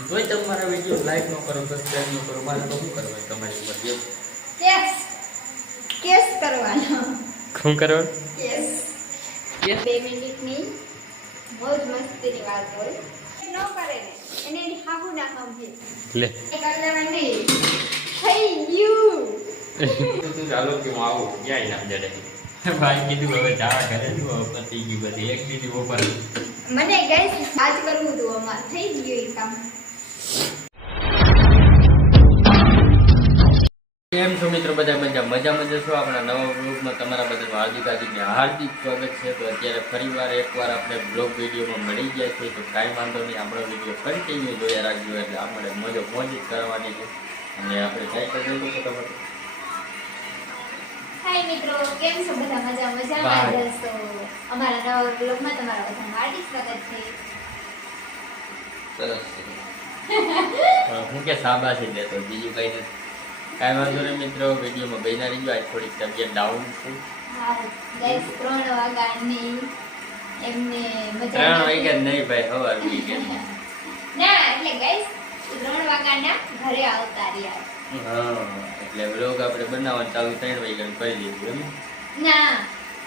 તોય તમારા મારા વીડિયો લાઈક ન કરો સબસ્ક્રાઇબ ન કરો મારે તો શું કરવાનું તમારી ઉપર કેસ કેસ કરવાનો. શું કરવાનું કેસ. કેસ? બે મિનિટની બહુ જ મસ્તીની વાત હોય. ન કરે ને એને એની હાહુ ના સમજે લે. એ લેવાય નહીં થઈ ગયું. તું ચાલો કે હું આવું ક્યાંય નામ જડે ભાઈ કીધું હવે જાવા ઘરે છું પતી ગયું બધી. એક દીધી ઉપર મને ગેસ આજ કરવું હતું અમાર. થઈ ગયું એ કામ. મિત્રો બધા મજા મજા મજા છો આપણા નવા બ્લોગમાં તમારા બધાનું હાર્દિક હાર્દિકને હાર્દિક સ્વાગત છે. તો અત્યારે ફરીવાર એકવાર આપણે બ્લોગ વિડીયોમાં મળી ગયા છે તો કાંઈ વાંધો નહીં આપણો વીડિયો કન્ટિન્યુ જોયા રાખજો. એટલે આપણે મજો મોજ જ કરવાની છે. અને આપણે કાંઈ તો જોયું ફટાફટ હાય મિત્રો કેમ છો બધા? મજા મજામાં જ અમારા નવા બ્લોગમાં તમારા બધાનું હાર્દિક સ્વાગત છે. સરસ. હું કે સાબાસી દેતો બીજું કઈ નથી. કાંઈ વાંધો નહીં મિત્રો વિડીયોમાં બેના રહીજો. આજ થોડીક તબિયત ડાઉન છે. ત્રણ વાગ્યાની એમને ત્રણ વાગ્યા નહીં ભાઈ હવાર ઉઠી ગયા. ના એટલે ગેસ ત્રણ વાગ્યાના ઘરે આવતા રહ્યા. હા એટલે બ્લોગ આપણે બનાવવાનું ચાલુ ત્રણ વાગ્યાનું કરી દીધું એમ. ના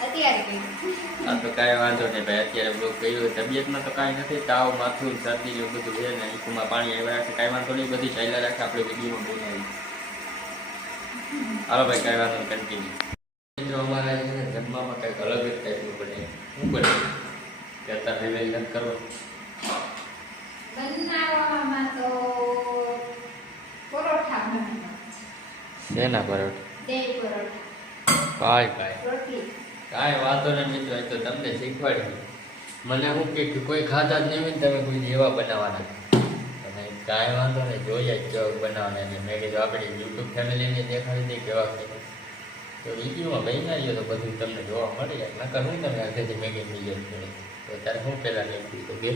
અત્યારે કહ્યું આ તો કાંઈ વાંધો નહીં ભાઈ અત્યારે બ્લોગ કર્યો તબિયતમાં તો કાંઈ નથી તાવ માથું શરદી એવું બધું છે ને ઈકુમાં પાણી આવ્યા છે કાંઈ વાંધો નહીં બધું ચાલ્યા રાખે આપણે વિડીયોમાં બનાવી હાલો ભાઈ કઈ વાત કન્ટિન્યુ અમારે છે ને જમવામાં કંઈક અલગ જ ટાઈપનું બને. શું બને? કે અત્યારે રિવેલ નથી કરવો? શેના પરોઠા? કાંઈ કાંઈ કાંઈ વાંધો નહીં મિત્રો એ તો તમને શીખવાડ્યું. મને શું કે કોઈ ખાધા જ નહીં તમે કોઈ જેવા બનાવવાના. કાંઈ વાંધો નહીં જોઈએ જ કેવા બનાવવાના એટલે મેં કીધું આપણે યુટ્યુબ ફેમિલીને દેખાડી દઈએ કેવા કીધું તો વિડીયોમાં ના ગયો તો બધું તમને જોવા મળી. જાય નકર હું તમે અડધેથી મેગી મિલિયન પડે તો ત્યારે હું પહેલાં નાખ્યું તો કે?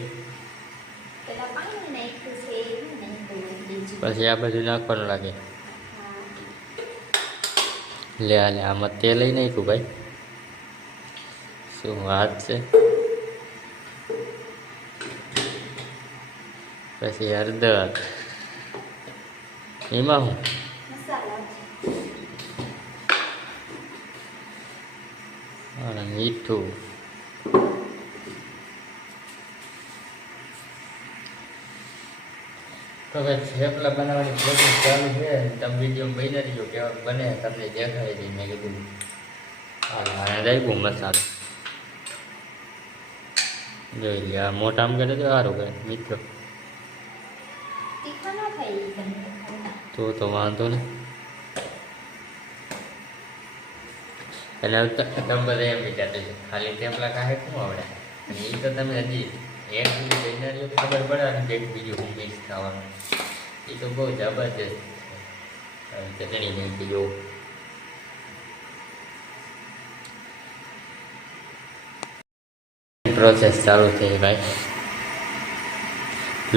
છે પછી આ બધું નાખવાનું લાગે. લે આ લે આમાં તેલ લઈ નાખ્યું ભાઈ. શું વાત છે? પછી હળદર. એમાં હું? અને મીઠું. તો ભાઈ થેપલા બનાવવાની પ્રોસેસ ચાલુ છે. તમે વીડિયો બની રહ્યો કેવા બને તમને દેખાય છે મેં કીધું હા અને રાખ્યું મસાલો. જોઈ લે આ મોટા આમ કરે તો સારું કરે મિત્રો તો તો વાંધો ને. અને તમે બધા એમ વિચારતા છો ખાલી થેપલા કાહે શું આવડે? એ તો તમે હજી ખબર પડે અને એક બીજું ખાવાનું એ તો બહુ જબરજસ્ત છે. ચટણી નહીં બીજો પ્રોસેસ ચાલુ થઈ ભાઈ.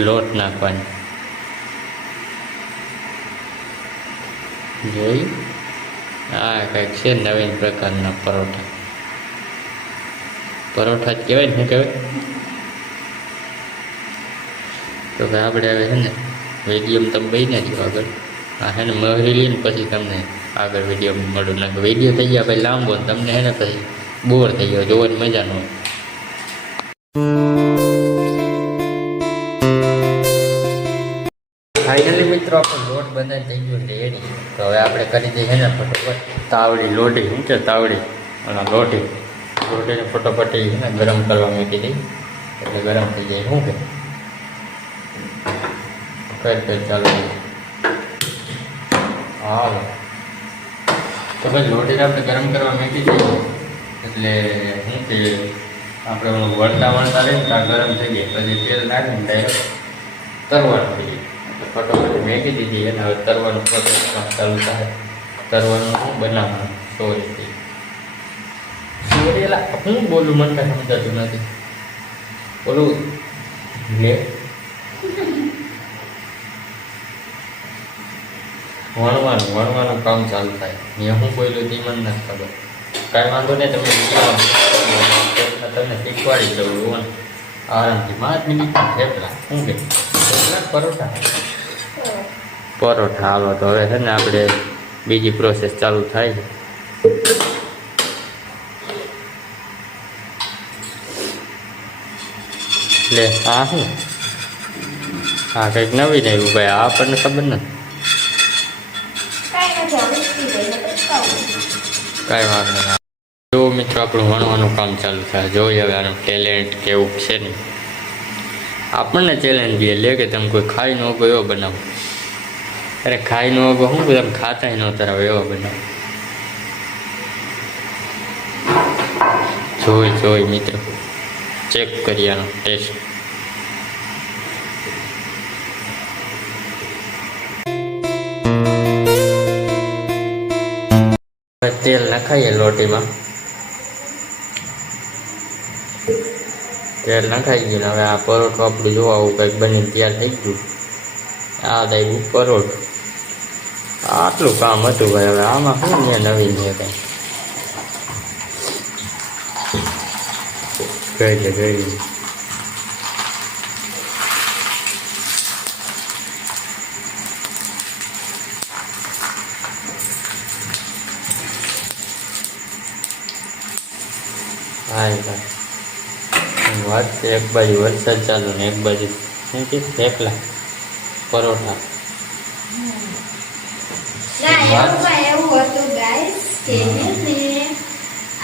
લોટ નાખવાની. જોઈ આ કંઈક છે નવીન પ્રકારના પરોઠા. પરોઠા જ કહેવાય ને, શું કહેવાય? તો કે આપણે હવે છે ને વીડિયો તમે બહીને જો આગળ. આ હે ને મહરી લઈને પછી તમને આગળ વીડિયો મળું. નાખે. વીડિયો થઈ ગયા પછી લાંબો તમને હે ને પછી બોર થઈ ગયો. જોવાની મજા ન હોય ફાઇનલી મિત્રો, આપણો લોટ બંધાઈ થઈ ગયો રેડી તો હવે આપણે કરી દઈએ ને ફટોફટ. તાવડી લોટી શું છે તાવડી? અને લોટી લોટીને ફટોફટ છે ને ગરમ કરવા મૂકી દઈ એટલે ગરમ થઈ જાય. શું કે? કઈ કઈ ચાલુ હા તો લોટીને આપણે ગરમ કરવા મૂકી દઈએ. એટલે શું કે, આપણે વળતા વળતા રહીને ત્યાં ગરમ થઈ જાય. પછી તેલ નાખીને ડાયરેક્ટ તરવાનું થઈ જાય. ફટોફટ મેકી દીધી અને હવે તરવાનું પ્રોસેસ ચાલુ થાય. તરવાનું હું બનાવવાનું સોરીથી સોરી એટલે હું બોલું, મને કાંઈ સમજાતું નથી. બોલું, લે. વણવાનું વણવાનું કામ ચાલુ થાય. મેં હું બોલ્યું તે મને નથી ખબર. કાંઈ વાંધો નહીં, તમે તમને શીખવાડી દઉં આરામથી. પાંચ મિનિટ થેપલા. શું કે પરોઠા? પરોઠા હાલો તો હવે છે ને આપણે બીજી પ્રોસેસ ચાલુ થાય છે. લે આ શું? હા કંઈક નવી નહીં ભાઈ આ આપણને ખબર નથી. કાંઈ નથી હવે ઉઠી ગઈ એટલે ખાવું. કાંઈ વાંધો ના જો મિત્રો આપણું ભણવાનું કામ ચાલુ થાય. જોઈએ હવે આનું ટેલેન્ટ કેવું છે ને આપણને ચેલેન્જ બી લે કે તમે કોઈ ખાઈ ન ગયો બનાવો. અરે ખાઈ ન હોગો શું બધા ખાતા ન તરાવો એવો બધા. જોઈ જોઈ મિત્ર. ચેક કરી આનો ટેસ્ટ તેલ નખાઈએ લોટીમાં. તેલ નખાઈ ગયું હવે આ પરોઠું આપણું જોવા આવું કંઈક બની તૈયાર થઈ ગયું. આ દઈ કરોડ. આટલું કામ હતું ભાઈ, હવે આમાં શું ને નવીન છે કંઈ? કઈ છે કઈ હા ભાઈ. વાત એક બાજુ વરસાદ ચાલુ ને એક બાજુ. થેપલા પરોઠા. ના એવું એવું હતું ગાઈસ કે ને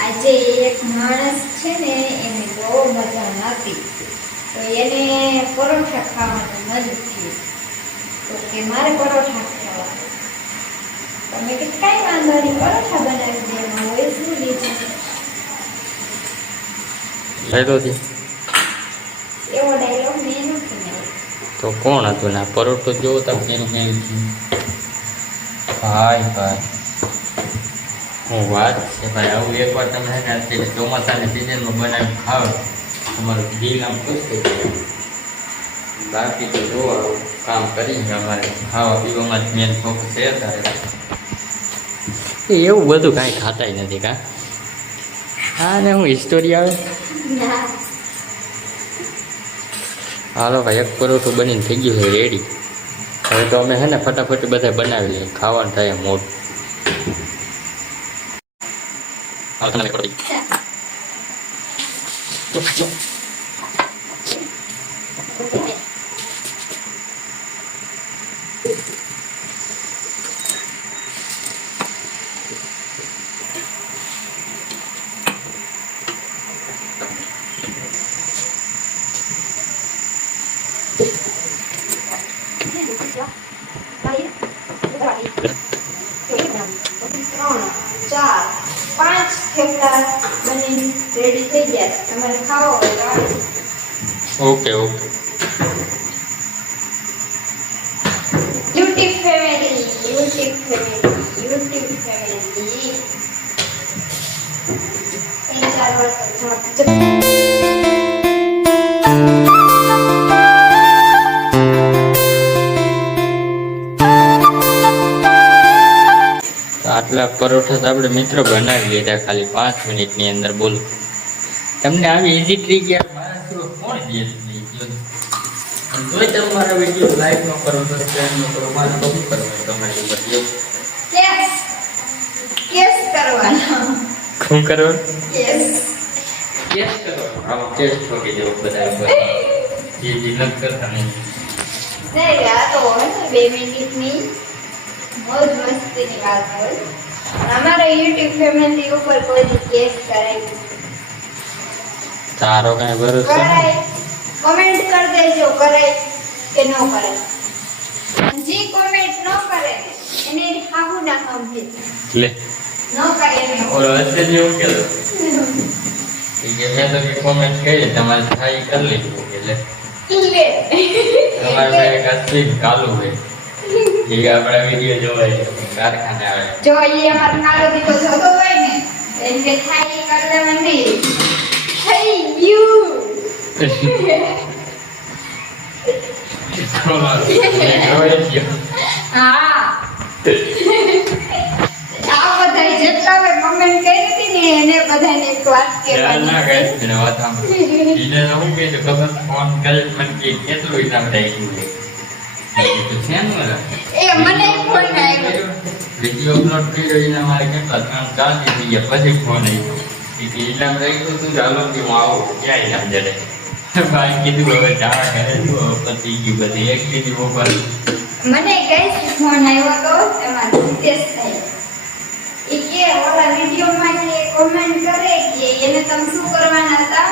આજે એક માણસ છે ને એને બહુ મજા નહોતી તો એને પરોઠા ખાવાનું મન થયું તો કે મારે પરોઠા ખાવા. તમે કે કાંઈ વાંધો નહીં પરોઠા બનાવી દે એમાં હોય શું બીજું લેતો હતી એવો ડાયલોગ મેં નથી માર્યો. તો કોણ હતું? ને પરોઠો જોવો તમે કેવું કેવું ભાઈ ભાઈ. હું વાત છે, ભાઈ. આવું એકવાર તમે હે ને ચોમાસાની સિઝનમાં બનાવી ખાવ. તમારું દિલ આમ ખુશ થઈ જાય. બાકી તો જો આવું કામ કરીને અમારે ખાવા પીવામાં જ મેન ફોકસ છે તારે એવું બધું કાંઈ ખાતાય નથી કાં? હા ને, હું હિસ્ટોરી આવે? હાલો ભાઈ એક પરોઠું બનીને થઈ ગયું છે રેડી હવે તો અમે હે ને ફટાફટ બધા બનાવી લઈએ. ખાવાનું થાય મોટ. ત્રણ ચાર okay okay. YouTube family YouTube family YouTube ચાર વાર પરોઠા તો આપણે મિત્રો બનાવી લીધા ખાલી પાંચ મિનિટની અંદર બોલો. તમને આવી ઇઝી ટ્રીક યાર મારા થ્રુ કોણ દે છે તોય તમે મારા વીડિયો લાઈક ન કરો સબસ્ક્રાઈબ ન કરો મારે તો શું કરવાનું તમારી ઉપર કેસ કેસ કરવાનો. શું કરવાનું કેસ ટેસ્ટ કરવાનો આમાં ટેસ્ટ ઠોકી દેવો બધા ઉપર. જે જે કરતા નહીં. નહીં આ તો બે મિનિટની. મોજ મસ્તીની વાત હોય. અમારા યુટ્યુબ ફેમિલી ઉપર કોઈ કેસ કરાય તારો કઈ ભરોસો કોમેન્ટ કરી દેજો કરાય કે ન કરાય. જી કોમેન્ટ ન કરે એને હાહુ ના સમજે. લે. ન કરે એને. ઓલો હશે જે એવું કેલો કે મેં તો કે કોમેન્ટ કરી તમારે થાય કરી લેજો કે લે. લે. તમારે ભાઈ એક હોય એ આપણા વિડિયો જોવાય કારખાને આવે. જો એ અમાર કાળો દીકરો જતો હોય ને એમ કે થાય કર નહીં થઈ ગયું હા. આ બધા જેટલા મેં કમેન્ટ કરી હતી ને એને બધાને એક વાત ના. એને હું ખબર ફોન કરે મને કે કેટલું ઇનામ થઈ ગયું વીડિયો અપલોડ કર્યો એના મારે કેટલા ત્રણ ચાર થઈ ગયા પછી ફોન આવ્યો. એ કે ઇનામ રહી ગયું તું ચાલો કે હું આવું ક્યાં ઇનામ જડે? ભાઈ કીધું હવે જાવા કરે છું પતી ગયું બધી. એક બીજી મોબાઈલ મને કઈ ફોન આવ્યો તો એમાં જીતેશ થાય. એ કે ઓલા વિડીયોમાં કે કોમેન્ટ કરે કે એને તમે શું કરવાના હતા?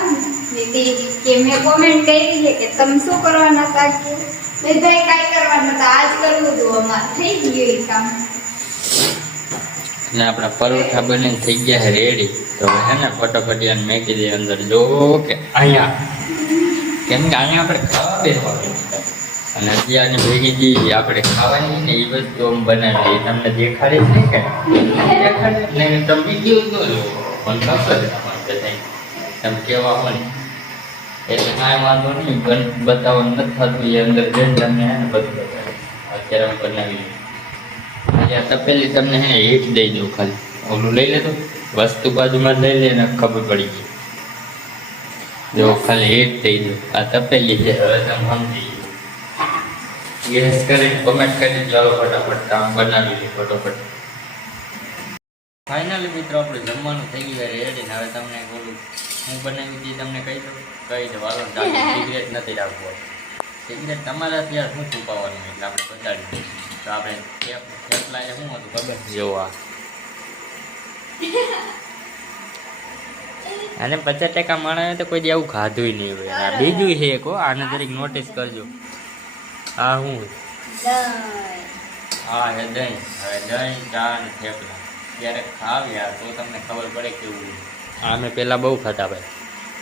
મેં કે મેં કોમેન્ટ કરી છે કે તમે શું કરવાના હતા? કે મેં કાઈ કરવાનું હતા આજ કરવું હતું અમાર. થઈ ગયું એ કામ. ને આપણા પરોઠા બની થઈ ગયા રેડી તો હે ને ફટાફટ એને મેકી દે અંદર. જો કે અહીંયા. કેમ કે અહીંયા આપણે ખાવા બેસવાનું અને અત્યારની ભેગી જે આપણે ખાવાની ને એ વસ્તુ આમ બનાવી એ તમને દેખાડે છે કે દેખાડે ને તમે વીડિયો તો પણ ખબર. તમે કેવા હોય. એટલે કાંઈ વાંધો નહીં બતાવવાનું નથી થતું, એ અંદર જઈને તમને હે બધું બતાવે અત્યારે હું બનાવી લઉં. અહીંયા તપેલી તમને હે હીટ દઈ દઉં ખાલી. ઓલું લઈ લેતો વસ્તુ બાજુમાં લઈ લે ને ખબર પડી ગઈ. જો ખાલી હીટ દઈ દઉં. આ તપેલી છે, હવે તમે સમજી ગેસ કરીને કમેન્ટ કરી ચાલો, ફટાફટ કામ બનાવી લે ફટાફટ. ફાઇનલી મિત્રો આપણે જમવાનું થઈ ગયું રેડી હવે તમને બોલું હું બનાવી હતી તમને કહી દઉં. કહી દઉં હાલો સિગરેટ નથી રાખવો સિગરેટ તમારે અત્યારે શું છુપાવવાનું એટલે આપણે બતાડી દઈએ. તો આપણે થેપ થેપલા શું હતું ખબર? જોવા. અને પચાસ ટકા માણસે તો કોઈ દી આવું ખાધું નહીં હોય. આ બીજું છે એક હો આને જરીક નોટિસ કરજો. આ શું હા હે દહીં. હવે દહીં ચા અને થેપલા. ક્યારેક ખાવ્યા તો તમને ખબર પડે કેવું. આ મેં પહેલાં બહુ ખાતા ભાઈ.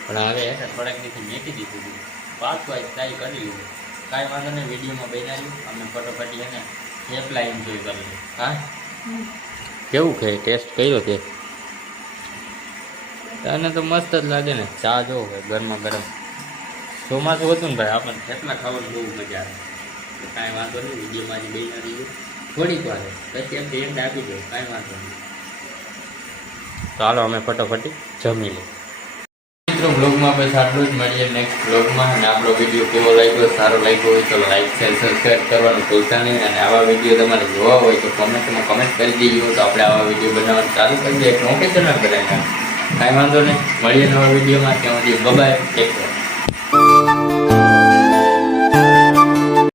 પણ હવે થોડાક દીથી મેકી દીધું હતું પાછું આજ ટ્રાય કરી લીધું. કાંઈ વાંધો નહીં વિડીયોમાં બનાવ્યું. અમે ફટોફટી એને ને થેપલા એન્જોય કરી લીધું હા? કેવું છે? ટેસ્ટ કર્યો છે? તને તો મસ્ત જ લાગે ને. ચા જો ગરમા ગરમ. ચોમાસું હતું ને ભાઈ આપણને થેપલા ખાવાનું બહુ મજા આવે કાંઈ વાંધો નહીં વિડીયોમાં જ બેના રહીએ થોડીક વાર. પછી એમ એન્ડ આપી દો કાંઈ વાંધો નહીં. તો હાલો અમે ફટોફટી જમી લઈએ. મિત્રો બ્લોગમાં બસ આટલું જ. મળીએ નેક્સ્ટ બ્લોગમાં. અને આપણો વીડિયો કેવો લાગ્યો સારો લાગ્યો હોય તો લાઈક શેર સબસ્ક્રાઈબ કરવાનું ભૂલતા નહીં. અને આવા વીડિયો તમારે જોવા હોય તો કોમેન્ટમાં કમેન્ટ કરી દઈએ તો આપણે આવા વીડિયો બનાવવાનું ચાલુ કરી દઈએ. એક મોટી ચેનલ બનાવીને કાંઈ વાંધો નહીં. મળીએ નવા વિડીયોમાં ત્યાં સુધી બબાય ટેક કેર